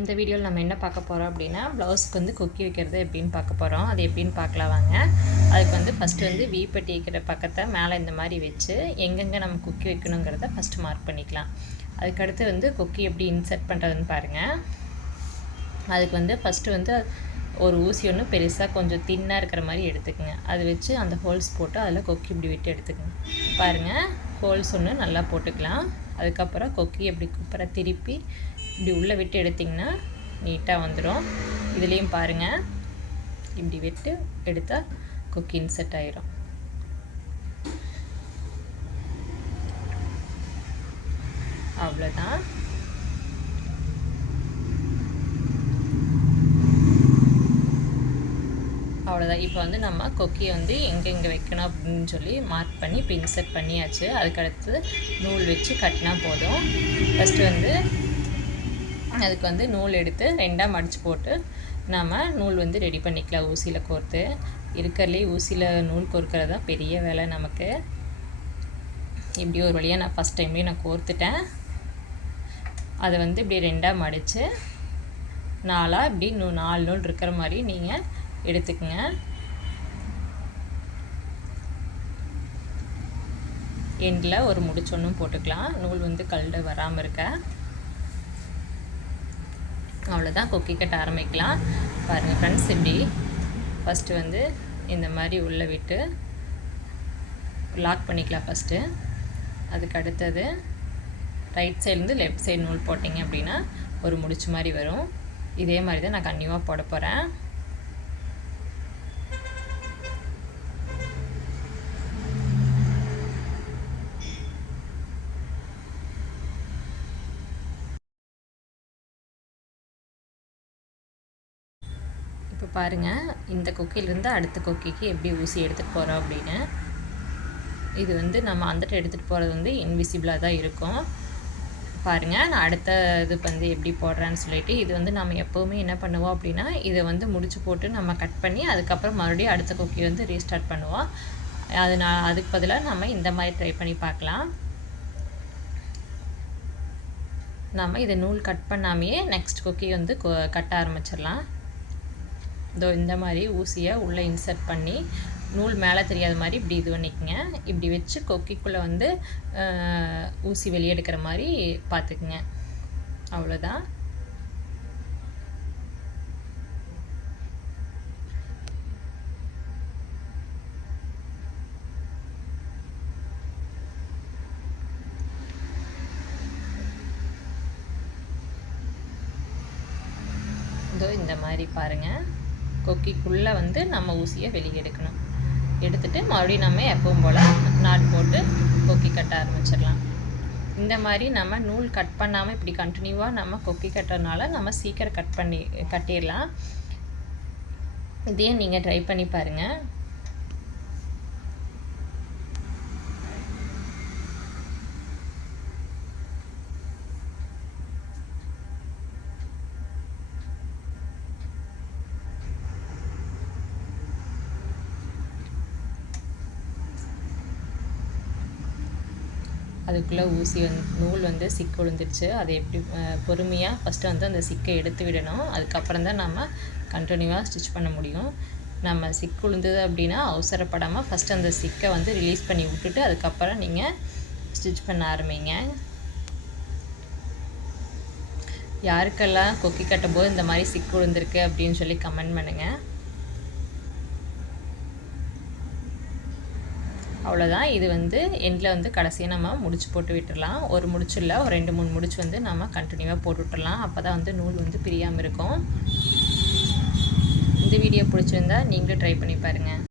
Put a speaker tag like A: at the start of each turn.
A: இந்த வீடியோவில் நம்ம என்ன பார்க்க போகிறோம் அப்படின்னா ப்ளவுஸ்க்கு வந்து கொக்கி வைக்கிறது எப்படின்னு பார்க்க போகிறோம் அது எப்படின்னு பார்க்கலாம் வாங்க. அதுக்கு வந்து ஃபஸ்ட்டு வந்து வீப்பட்டி வைக்கிற பக்கத்தை மேலே இந்த மாதிரி வச்சு எங்கெங்கே நம்ம கொக்கி வைக்கணுங்கிறத ஃபஸ்ட்டு மார்க் பண்ணிக்கலாம். அதுக்கடுத்து வந்து கொக்கி எப்படி இன்சர்ட் பண்ணுறதுன்னு பாருங்கள் அதுக்கு வந்து ஃபஸ்ட்டு வந்து ஒரு ஊசி ஒன்று பெருசாக கொஞ்சம் தின்னாக இருக்கிற மாதிரி எடுத்துக்கோங்க. அது வச்சு அந்த ஹோல்ஸ் போட்டு அதில் கொக்கி இப்படி விட்டு எடுத்துக்கோங்க. பாருங்கள் ஹோல்ஸ் ஒன்று நல்லா போட்டுக்கலாம். அதுக்கப்புறம் கொக்கி அப்படி குப்பரை திருப்பி இப்படி உள்ளே விட்டு எடுத்திங்கன்னா நீட்டாக வந்துடும் இதுலேயும் பாருங்கள் இப்படி விட்டு எடுத்தால் கொக்கி இன்செட் ஆயிரும். அவ்வளோதான் அவ்வளோதான் இப்போ வந்து நம்ம கொக்கியை வந்து எங்கெங்கே வைக்கணும் அப்படின்னு சொல்லி மார்க் பண்ணி பின்செட் இன்சர்ட் பண்ணியாச்சு. அதுக்கடுத்து நூல் வச்சு கட்டினா போதும். ஃபஸ்ட்டு வந்து அதுக்கு வந்து நூல் எடுத்து ரெண்டாக மடித்து போட்டு நம்ம நூல் வந்து ரெடி பண்ணிக்கலாம். ஊசியில் கோர்த்து. இருக்கிறதுலே ஊசியில் நூல் கோர்க்கிறது தான் பெரிய வேலை நமக்கு. இப்படி ஒரு வழியாக நான் ஃபஸ்ட் டைம்லேயே நான் கோர்த்துட்டேன். அதை வந்து இப்படி ரெண்டாக மடித்து நாலாக இப்படி நூ நாலு நூல் இருக்கிற மாதிரி நீங்கள் எடுத்துக்கங்க. எண்டில் ஒரு முடிச்சொன்னும் போட்டுக்கலாம். நூல் வந்து கல்டு வராமல் இருக்க. அவ்வளோதான் கொக்கி கட்ட ஆரம்பிக்கலாம். பாருங்கள் ஃப்ரெண்ட்ஸ் இப்படி ஃபஸ்ட்டு வந்து இந்த மாதிரி உள்ளே விட்டு லாக் பண்ணிக்கலாம் ஃபஸ்ட்டு அதுக்கு அடுத்தது ரைட் சைட்லேருந்து லெஃப்ட் சைடு நூல் போட்டிங்க அப்படின்னா ஒரு முடிச்சு மாதிரி வரும். இதே மாதிரி தான் நான் கன்னியூவாக போட போகிறேன் பாருங்கள் இந்த கொக்கிலேருந்து அடுத்த கொக்கிக்கு எப்படி ஊசி எடுத்துகிட்டு போகிறோம் அப்படின்னு. இது வந்து நம்ம அந்தட்ட எடுத்துகிட்டு போகிறது வந்து இன்விசிபிளாக தான் இருக்கும். பாருங்கள் நான் அடுத்த இது வந்து எப்படி போடுறேன்னு சொல்லிட்டு இது வந்து நம்ம எப்போவுமே என்ன பண்ணுவோம் அப்படின்னா இதை வந்து முடிச்சு போட்டு நம்ம கட் பண்ணி அதுக்கப்புறம் மறுபடியும் அடுத்த கொக்கி வந்து ரீஸ்டார்ட் பண்ணுவோம். அது நான் அதுக்கு பதிலாக நம்ம இந்த மாதிரி ட்ரை பண்ணி பார்க்கலாம். நம்ம இதை நூல் கட் பண்ணாமையே நெக்ஸ்ட் கொக்கி வந்து கட்ட ஆரம்பிச்சிடலாம். இதோ இந்த மாதிரி ஊசியை உள்ளே இன்சர்ட் பண்ணி நூல் மேலே தெரியாத மாதிரி இப்படி இது பண்ணிக்கங்க. இப்படி வச்சு கொக்கிக்குள்ளே வந்து ஊசி வெளியெடுக்கிற மாதிரி பார்த்துக்குங்க. அவ்வளோதான். இதோ இந்த மாதிரி பாருங்கள் கொக்கிக்குள்ளே வந்து நம்ம ஊசியை வெளியே எடுக்கணும் எடுத்துட்டு மறுபடியும் நம்ம எப்பவும் போல் நாட் போட்டு கொக்கி கட்ட ஆரம்பிச்சிடலாம். இந்த மாதிரி நம்ம நூல் கட் பண்ணாமல் இப்படி கண்டினியூவாக நம்ம கொக்கி கட்டுறதுனால நம்ம சீக்கிரம் கட் பண்ணி கட்டிடலாம். இதையும் நீங்கள் ட்ரை பண்ணி பாருங்கள் அதுக்குள்ளே ஊசி வந்து நூல் வந்து சிக்கு விழுந்துருச்சு. அதை எப்படி பொறுமையாக ஃபஸ்ட்டு வந்து அந்த சிக்கை எடுத்து விடணும். அதுக்கப்புறம் தான் நம்ம கண்டினியூவாக ஸ்டிச் பண்ண முடியும். நம்ம சிக்கு விழுந்தது அப்படின்னா அவசரப்படாமல் ஃபஸ்ட்டு அந்த சிக்கை வந்து ரிலீஸ் பண்ணி விட்டுட்டு அதுக்கப்புறம் நீங்கள் ஸ்டிச் பண்ண ஆரம்பிங்க. யாருக்கெல்லாம் கொக்கி கட்டும்போது இந்த மாதிரி சிக்கு விழுந்திருக்கு அப்படின்னு சொல்லி கமெண்ட் பண்ணுங்கள் அவ்வளோதான் இது வந்து எண்டில் வந்து கடைசியாக நம்ம முடிச்சு போட்டு விட்டுடலாம் ஒரு முடிச்சு ஒரு ரெண்டு மூணு முடிச்சு வந்து நம்ம கண்டினியூவாக போட்டு விட்டுடலாம் அப்போ தான் வந்து நூல் வந்து பிரியாமல் இருக்கும். இந்த வீடியோ பிடிச்சிருந்தா நீங்களும் ட்ரை பண்ணி பாருங்கள்